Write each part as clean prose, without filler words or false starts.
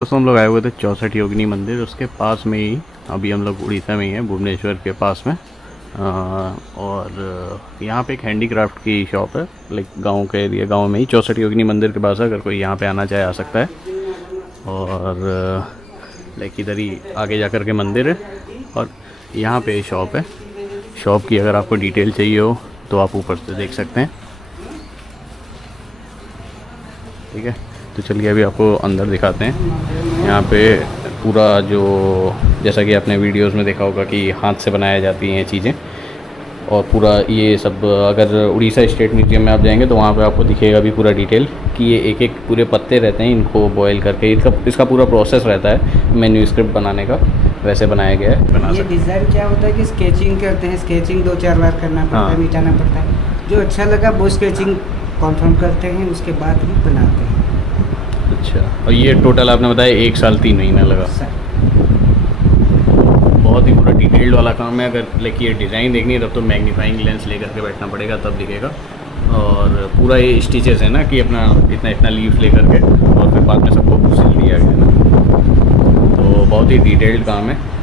दोस्तों हम लोग आए हुए थे 64 योगिनी मंदिर, उसके पास में ही अभी हम लोग उड़ीसा में ही हैं, भुवनेश्वर के पास में। और यहाँ पे एक हैंडीक्राफ्ट की शॉप है, लाइक गांव के एरिया, गांव में ही 64 योगिनी मंदिर के पास है। अगर कोई यहाँ पे आना चाहे आ सकता है। और लाइक इधर ही आगे जा कर के मंदिर है और यहाँ पे शॉप है। शॉप की अगर आपको डिटेल चाहिए हो तो आप ऊपर से देख सकते हैं, ठीक है। तो चलिए अभी आपको अंदर दिखाते हैं। यहाँ पे पूरा जो, जैसा कि आपने वीडियोस में देखा होगा कि हाथ से बनाया जाती हैं चीज़ें, और पूरा ये सब अगर उड़ीसा स्टेट म्यूजियम में आप जाएंगे तो वहाँ पे आपको दिखेगा भी पूरा डिटेल कि ये एक एक पूरे पत्ते रहते हैं, इनको बॉयल करके इसका पूरा प्रोसेस रहता है मैन्यूस्क्रिप्ट बनाने का, वैसे बनाया गया है। ये डिज़ाइन क्या होता है कि स्केचिंग करते हैं, स्केचिंग 2-4 बार करना पड़ता है, मिटाना पड़ता है। जो अच्छा लगा वो स्केचिंग कन्फर्म करते हैं, उसके बाद ही बनाते हैं। अच्छा, और ये टोटल आपने बताया 1 साल 3 महीना लगा। बहुत ही पूरा डिटेल्ड वाला काम है। अगर लाइक ये डिज़ाइन देखनी है तब तो मैग्नीफाइंग लेंस लेकर के बैठना पड़ेगा, तब दिखेगा। और पूरा ये स्टिचेस है ना कि अपना इतना इतना लीफ लेकर के और फिर बाद में सबको सिल दिया गया ना, तो बहुत ही डिटेल्ड काम है।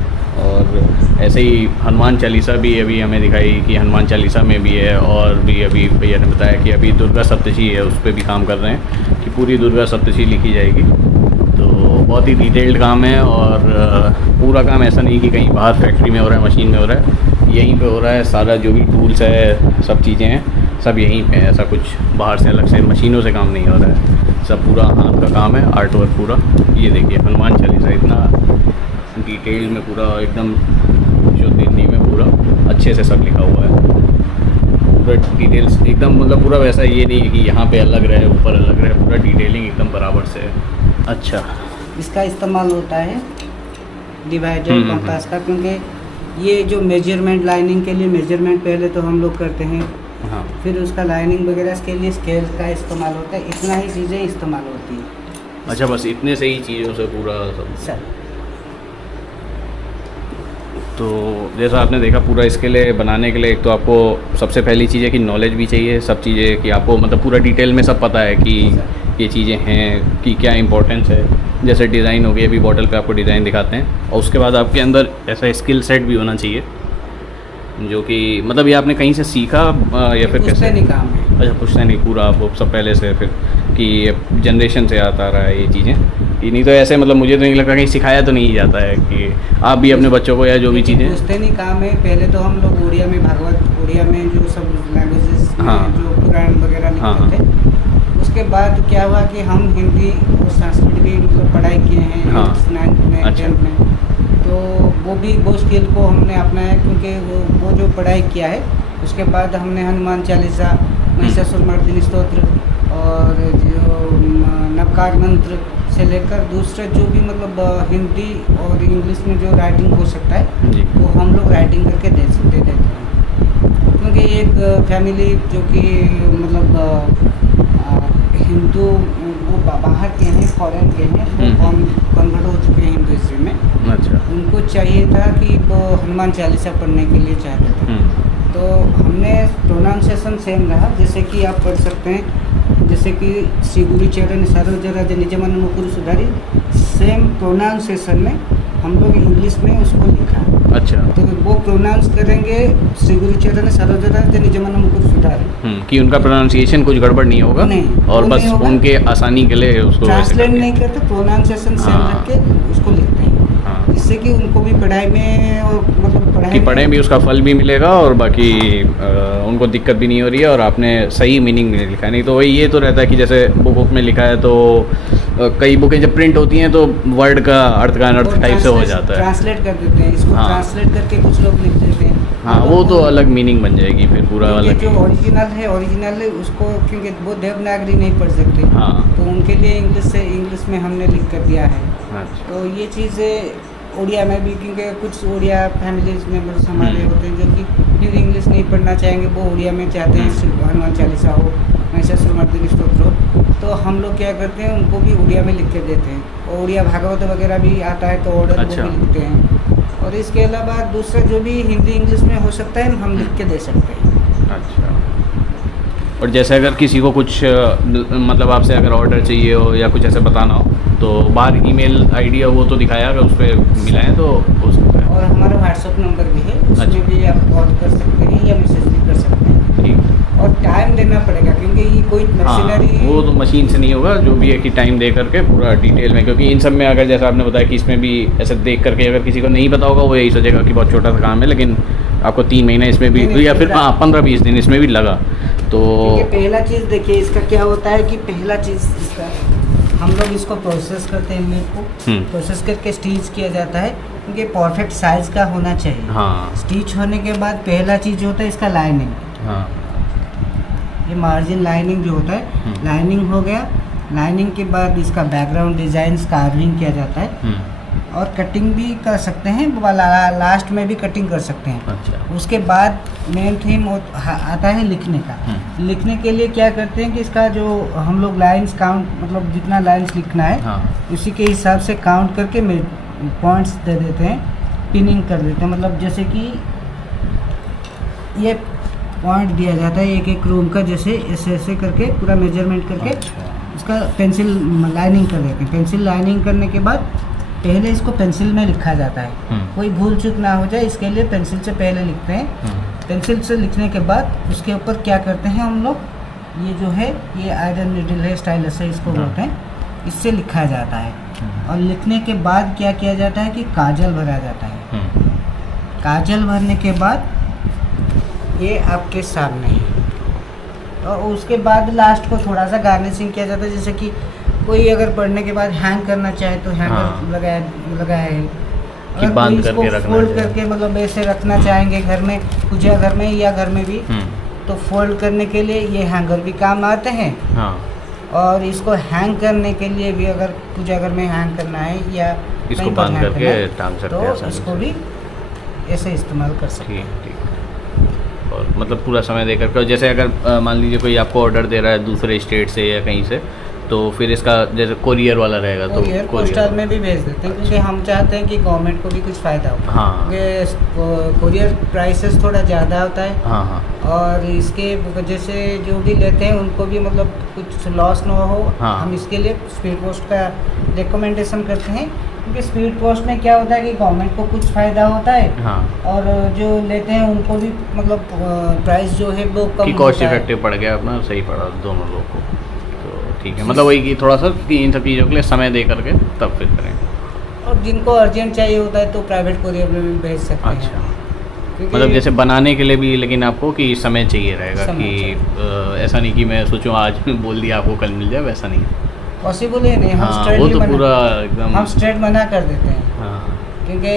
और ऐसे ही हनुमान चालीसा भी अभी हमें दिखाई कि हनुमान चालीसा में भी है, और भी अभी भैया ने बताया कि अभी दुर्गा सप्तशी है, उस पर भी काम कर रहे हैं कि पूरी दुर्गा सप्तशी लिखी जाएगी। तो बहुत ही डिटेल्ड काम है। और पूरा काम ऐसा नहीं कि कहीं बाहर फैक्ट्री में हो रहा है, मशीन में हो रहा है, यहीं पे हो रहा है। सारा जो भी टूल्स है, सब चीज़ें हैं, सब यहीं पे है। ऐसा कुछ बाहर से अलग से मशीनों से काम नहीं हो रहा है, सब पूरा हाथ का काम है, आर्ट वर्क पूरा। ये देखिए हनुमान चालीसा इतना डिटेल में पूरा एकदम शुद्ध हिंदी में पूरा अच्छे से सब लिखा हुआ है, पूरा डिटेल्स एकदम, मतलब पूरा वैसा ये नहीं है कि यहाँ पे अलग रहे ऊपर अलग रहे, पूरा डिटेलिंग एकदम बराबर से है। अच्छा, इसका इस्तेमाल होता है डिवाइडर कंपास का, क्योंकि ये जो मेजरमेंट लाइनिंग के लिए मेजरमेंट पहले तो हम लोग करते हैं, हाँ, फिर उसका लाइनिंग वगैरह के लिए स्केल का इस्तेमाल होता है। इतना ही चीज़ें इस्तेमाल होती हैं। अच्छा, बस इतने से ही चीज़ों से पूरा सब। सर, तो जैसा आपने देखा, पूरा इसके लिए बनाने के लिए एक तो आपको सबसे पहली चीज़ है कि नॉलेज भी चाहिए, सब चीज़ें कि आपको मतलब पूरा डिटेल में सब पता है कि ये चीज़ें हैं कि क्या इंपॉर्टेंस है। जैसे डिज़ाइन हो गई, अभी बॉटल पे आपको डिज़ाइन दिखाते हैं, और उसके बाद आपके अंदर ऐसा स्किल सेट भी होना चाहिए, जो कि मतलब ये आपने कहीं से सीखा या फिर कैसे? नहीं काम है। अच्छा, पूछते नहीं, पूरा आप सब पहले से फिर कि जनरेशन से आता रहा है ये चीज़ें, ये नहीं तो ऐसे मतलब मुझे तो नहीं लगता कहीं सिखाया तो नहीं जाता है कि आप भी अपने बच्चों को या जो भी चीज़ें। पूछते नहीं काम है। पहले तो हम लोग उड़िया में उड़िया में जो सब लैंग्वेजेस जो पुराण वगैरह लिखते थे, उसके बाद क्या हुआ कि हम हिंदी और संस्कृत भी मतलब पढ़ाई किए हैं 9th में 10th में, तो वो स्किल को हमने अपनाया, क्योंकि वो जो पढ़ाई किया है उसके बाद हमने हनुमान चालीसा, महिषासुरमर्दिनी स्तोत्र और जो नवकार मंत्र से लेकर दूसरे जो भी मतलब हिंदी और इंग्लिश में जो राइटिंग हो सकता है वो हम लोग राइटिंग करके दे देते हैं। क्योंकि एक फैमिली जो कि मतलब हिंदू वो बाहर के हैं, फॉरेन के हैं, वो कन्वर्ट हो चुके हैं हिंदुइज्म में। अच्छा, उनको चाहिए था कि वो हनुमान चालीसा पढ़ने के लिए चाहते थे, तो हमने प्रोनाउंसिएशन सेम रहा। जैसे कि आप पढ़ सकते हैं, जैसे कि श्री गुरु चरण सरोज निज मन मुकुर सुधारी, सेम प्रोनाउंसिएशन में हम लोग इंग्लिश में उसको लिखा। अच्छा, तो वो प्रोनाउंस करेंगे श्री गुरु चरण सरोज निज मन मुकुर सुधारी, कि उनका प्रोनाउंसिएशन कुछ गड़बड़ नहीं होगा, नहीं, और बस उनके आसानी के लिए उसको ट्रांसलेट नहीं करते, प्रोनाउंसिएशन सेम रख के उसको लिखते हैं, जिससे कि उनको भी पढ़ाई में और मतलब पढ़ाई कि पढ़ें भी, उसका फल भी मिलेगा, और बाकी उनको दिक्कत भी नहीं हो रही है, और आपने सही मीनिंग नहीं लिखा है। नहीं तो वही ये तो रहता है कि जैसे बुक में लिखा है तो कई बुकें जब प्रिंट होती हैं तो वर्ड का अर्थ का अनर्थ टाइप से हो जाता है, ट्रांसलेट कर देते हैं इसको, ट्रांसलेट करके कुछ लोग लिख देते हैं। हाँ, वो तो अलग मीनिंग बन जाएगी फिर पूरा अलग। जो ओरिजिनल है उसको, क्योंकि वो देवनागरी नहीं पढ़ सकते, हाँ, तो उनके लिए इंग्लिश में हमने लिख कर दिया है। अच्छा, तो ये चीज़ें उड़िया में भी, क्योंकि कुछ उड़िया फैमिलीज मेम्बर्स हमारे होते हैं जो कि फिर इंग्लिश नहीं पढ़ना चाहेंगे, वो उड़िया में चाहते हैं हनुमान चालीसा हो, महिषासुरमर्दिनी स्तोत्र हो, तो हम लोग क्या करते हैं उनको भी उड़िया में लिख के देते हैं। और उड़िया भागवत वगैरह भी आता है तो ऑर्डर वो भी लिखते हैं। और इसके अलावा दूसरा जो भी हिंदी इंग्लिश में हो सकता है हम लिख के दे सकते हैं। अच्छा, और जैसे अगर किसी को कुछ मतलब आपसे अगर ऑर्डर चाहिए हो या कुछ ऐसे बताना हो तो बाहर ईमेल आईडी है वो तो दिखाया, अगर उस पर मिलाएं तो हो सकता है। और हमारा व्हाट्सअप नंबर भी है, अच्छा। उसमें भी आप कॉल कर सकते हैं या मैसेज भी कर सकते हैं। ठीक। और टाइम देना पड़ेगा क्योंकि ये कोई हाँ, मशीनरी वो तो मशीन से नहीं होगा, जो भी है कि टाइम दे करके पूरा डिटेल में, क्योंकि इन सब में अगर जैसा आपने बताया कि इसमें भी ऐसे देख करके अगर किसी को नहीं पता होगा वो यही सोचेगा कि बहुत छोटा सा काम है, लेकिन आपको 3 महीने इसमें भी नहीं, या फिर 15-20 दिन इसमें भी लगा तो क्योंकि पहला चीज़ देखिए इसका क्या होता है कि पहला चीज़ इसका हम लोग इसको प्रोसेस करते हैं, मीट को प्रोसेस करके स्टिच किया जाता है क्योंकि परफेक्ट साइज़ का होना चाहिए। हाँ स्टिच होने के बाद पहला चीज़ होता है इसका लाइनिंग। हाँ ये मार्जिन लाइनिंग जो होता है, लाइनिंग हो गया। लाइनिंग के बाद इसका बैकग्राउंड डिज़ाइन कार्विंग किया जाता है और कटिंग भी कर सकते हैं, लास्ट में भी कटिंग कर सकते हैं। अच्छा। उसके बाद मेन थीम आता है लिखने का। लिखने के लिए क्या करते हैं कि इसका जो हम लोग लाइंस काउंट, मतलब जितना लाइंस लिखना है हाँ उसी के हिसाब से काउंट करके पॉइंट्स दे देते हैं, पिनिंग कर देते हैं। मतलब जैसे कि ये पॉइंट दिया जाता है एक एक रूम का, जैसे ऐसे ऐसे करके पूरा मेजरमेंट करके इसका पेंसिल लाइनिंग कर देते हैं। पेंसिल लाइनिंग करने के बाद पहले इसको पेंसिल में लिखा जाता है, कोई भूल चूक ना हो जाए इसके लिए पेंसिल से पहले लिखते हैं। पेंसिल से लिखने के बाद उसके ऊपर क्या करते हैं हम लोग, ये जो है ये आयरन नीडल है, स्टाइलस है, इसको बोलते हैं, इससे लिखा जाता है। और लिखने के बाद क्या किया जाता है कि काजल भरा जाता है। काजल भरने के बाद ये आपके सामने है और उसके बाद लास्ट को थोड़ा सा गार्निशिंग किया जाता है। जैसे कि कोई अगर पढ़ने के बाद हैंग करना चाहे तो हैंगर लगाया है, कि बांध करके रखना फोल्ड करके मतलब ऐसे रखना चाहेंगे घर में, पूजा घर में या घर में भी, तो फोल्ड करने के लिए ये हैंगर भी काम आते हैं। हाँ। और इसको हैंग करने के लिए भी अगर पूजा घर में हैंग करना है या इसको बांध करके टांग सकते हैं, तो इसको भी ऐसे इस्तेमाल कर सकते हैं। ठीक। और मतलब पूरा समय देकर के, जैसे अगर मान लीजिए कोई आपको ऑर्डर दे रहा है दूसरे स्टेट से या कहीं से, तो फिर इसका जैसे कोरियर वाला रहेगा तो पोस्टल में भी भेज देते हैं क्योंकि हम चाहते हैं कि गवर्नमेंट को भी कुछ फ़ायदा हो। हाँ। कोरियर प्राइसेस थोड़ा ज़्यादा होता है। हाँ हाँ। और इसके वजह से जो भी लेते हैं उनको भी मतलब कुछ लॉस ना हो। हाँ। हम इसके लिए स्पीड पोस्ट का रिकमेंडेशन करते हैं क्योंकि स्पीड पोस्ट में क्या होता है कि गवर्नमेंट को कुछ फ़ायदा होता है। हाँ। और जो लेते हैं उनको भी मतलब प्राइस जो है वो कम, कॉस्ट इफेक्टिव पड़ गया अपना, सही पड़ा दोनों लोगों को। ठीक है, मतलब वही कि थोड़ा सा कि इन सब चीज़ों के लिए समय दे करके तब फिर करें। और जिनको अर्जेंट चाहिए होता है तो प्राइवेट कोरियर में भी भेज सकते हैं। अच्छा। मतलब जैसे बनाने के लिए भी, लेकिन आपको कि समय चाहिए रहेगा कि ऐसा नहीं कि मैं सोचूं आज बोल दिया आपको कल मिल जाए, वैसा नहीं पॉसिबल है। नहीं, हम हाँ, वो तो पूरा एकदम हम स्ट्रेट मना कर देते हैं। हाँ। क्योंकि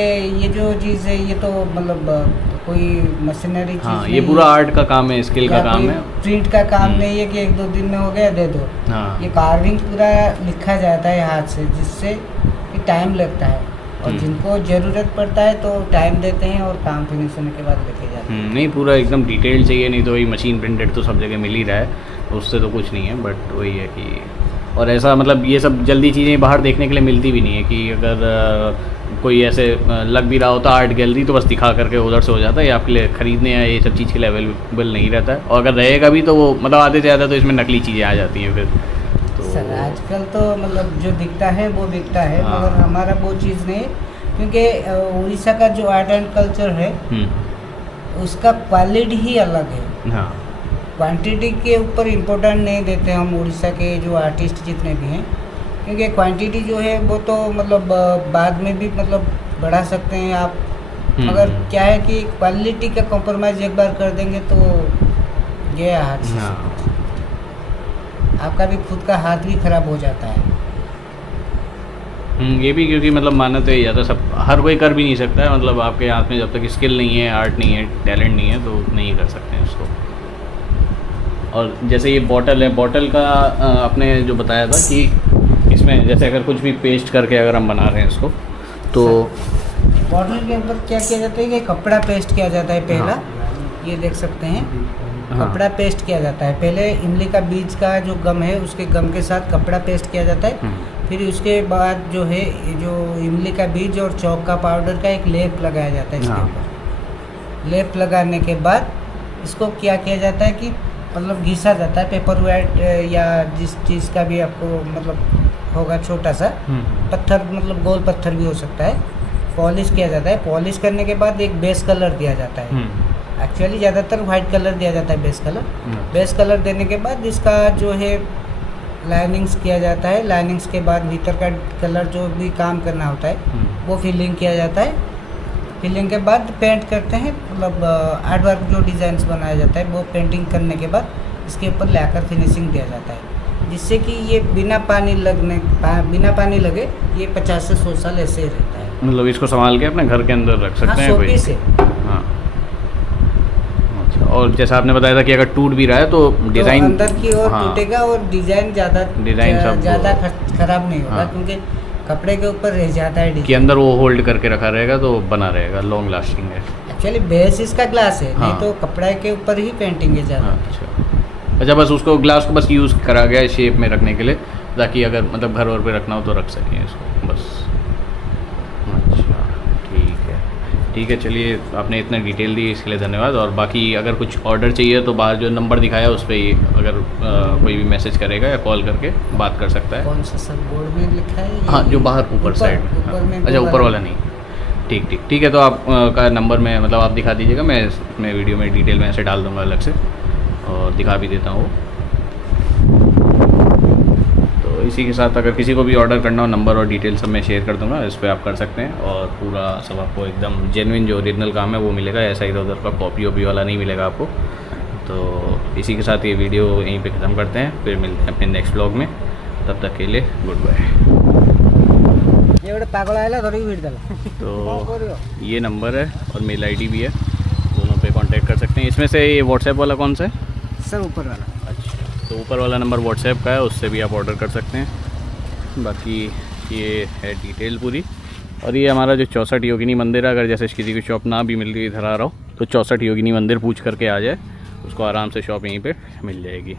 ये जो चीज़ है ये तो मतलब कोई मशीनरी चीज़ हाँ, ये पूरा आर्ट का काम है, स्किल का काम है, प्रिंट का काम नहीं है कि 1-2 दिन में हो गया दे दो। हाँ। ये कार्विंग पूरा लिखा जाता है हाथ से, जिससे कि टाइम लगता है और जिनको ज़रूरत पड़ता है तो टाइम देते हैं और काम फिनिश होने के बाद लेके जाते हैं। नहीं, पूरा एकदम डिटेल चाहिए, नहीं तो वही मशीन प्रिंटेड तो सब जगह मिल ही रहा है, उससे तो कुछ नहीं है। बट वही है कि और ऐसा मतलब ये सब जल्दी चीज़ें बाहर देखने के लिए मिलती भी नहीं है कि अगर कोई ऐसे लग भी रहा होता आर्ट गैलरी तो बस दिखा करके उधर से हो जाता है, ये आपके लिए ख़रीदने या ये सब चीज़ के लिए अवेलेबल नहीं रहता है। और अगर रहेगा भी तो वो मतलब आधे से ज़्यादा तो इसमें नकली चीज़ें आ जाती हैं फिर तो। सर आजकल तो मतलब जो दिखता है वो बिकता है। हाँ। मगर हमारा वो चीज़ नहीं, क्योंकि उड़ीसा का जो आर्ट एंड कल्चर है उसका क्वालिटी ही अलग है। हाँ। क्वांटिटी के ऊपर इम्पोर्टेंट नहीं देते हम उड़ीसा के जो आर्टिस्ट जितने भी हैं, क्योंकि क्वांटिटी जो है वो तो मतलब बाद में भी मतलब बढ़ा सकते हैं आप, मगर क्या है कि क्वालिटी का कॉम्प्रोमाइज़ एक बार कर देंगे तो ये हाथ से आपका भी खुद का हाथ भी खराब हो जाता है। ये भी क्योंकि मतलब मानना तो यही जाता है, सब हर कोई कर भी नहीं सकता है। मतलब आपके हाथ में जब तक स्किल नहीं है, आर्ट नहीं है, टैलेंट नहीं है तो नहीं कर सकते हैं इसको। और जैसे ये बॉटल है, बॉटल का आपने जो बताया था कि इसमें जैसे अगर कुछ भी पेस्ट करके अगर हम बना रहे हैं इसको तो बॉटल के ऊपर क्या किया जाता है कि कपड़ा पेस्ट किया जाता है पहला। ये देख सकते हैं कपड़ा पेस्ट किया जाता है पहले। इमली का बीज का जो गम है उसके गम के साथ कपड़ा पेस्ट किया जाता है। फिर उसके बाद जो है जो इमली का बीज और चौक का पाउडर का एक लेप लगाया जाता है इसके ऊपर। लेप लगाने के बाद इसको क्या किया जाता है कि मतलब घिसा जाता है, पेपर वेट या जिस चीज़ का भी आपको मतलब होगा छोटा सा पत्थर, मतलब गोल पत्थर भी हो सकता है, पॉलिश किया जाता है। पॉलिश करने के बाद एक बेस कलर दिया जाता है। एक्चुअली ज़्यादातर वाइट कलर दिया जाता है बेस कलर। बेस कलर देने के बाद इसका जो है लाइनिंग्स किया जाता है। लाइनिंग्स के बाद भीतर का कलर जो भी काम करना होता है वो फिलिंग किया जाता है। फिलिंग के बाद पेंट करते हैं, मतलब आर्ट वर्क जो डिज़ाइंस बनाया जाता है वो पेंटिंग करने के बाद इसके ऊपर लाकर फिनिशिंग दिया जाता है, जिससे कि ये बिना पानी लगे ये 50 से 100 साल ऐसे ही रहता है। मतलब इसको संभाल के अपने घर के अंदर रख सकते हैं कोई। से हाँ अच्छा, और जैसा आपने बताया था कि अगर टूट भी रहा है तो डिज़ाइन तो अंदर की ओर टूटेगा और डिज़ाइन ज़्यादा खराब नहीं होगा, क्योंकि कपड़े के ऊपर रह जाता है कि अंदर वो होल्ड करके रखा रहेगा तो बना रहेगा, लॉन्ग लास्टिंग है। एक्चुअली बेस इसका ग्लास है, नहीं तो कपड़े के ऊपर ही पेंटिंग है ज़्यादा। अच्छा, बस उसको ग्लास को बस यूज़ करा गया है शेप में रखने के लिए, ताकि अगर मतलब घर वर पे रखना हो तो रख सकें इसको बस। अच्छा ठीक है, चलिए आपने इतना डिटेल दी इसके लिए धन्यवाद। और बाकी अगर कुछ ऑर्डर चाहिए तो बाहर जो नंबर दिखाया उस पर ही अगर कोई भी मैसेज करेगा या कॉल करके बात कर सकता है। कौन सा सब बोर्ड में लिखा है? हाँ, जो बाहर ऊपर साइड में। अच्छा, ऊपर वाला नहीं। ठीक है, तो आप का नंबर में मतलब आप दिखा दीजिएगा, मैं वीडियो में डिटेल में ऐसे डाल दूँगा अलग से और दिखा भी देता हूँ। तो इसी के साथ अगर किसी को भी ऑर्डर करना हो, नंबर और डिटेल सब मैं शेयर कर दूँगा, इस पर आप कर सकते हैं। और पूरा सब आपको एकदम जेन्युइन जो ओरिजिनल काम है वो मिलेगा, ऐसा इधर उधर का कॉपी वाला नहीं मिलेगा आपको। तो इसी के साथ ये वीडियो यहीं पे ख़त्म करते हैं, फिर मिलते हैं अपने नेक्स्ट व्लॉग में। तब तक के लिए गुड बाय। पागल आएगा थोड़ी भीड़ तो ये नंबर है और मेल आईडी भी है, दोनों पे कांटेक्ट कर सकते हैं। इसमें से ये व्हाट्सएप वाला कौन सा है? सर ऊपर वाला। अच्छा, तो ऊपर वाला नंबर व्हाट्सएप का है, उससे भी आप ऑर्डर कर सकते हैं। बाकी ये है डिटेल पूरी। और ये हमारा जो 64 योगिनी मंदिर है, अगर जैसे किसी की शॉप ना भी मिल रही इधर आ रहा हो तो 64 योगिनी मंदिर पूछ करके आ जाए, उसको आराम से शॉप यहीं पे मिल जाएगी।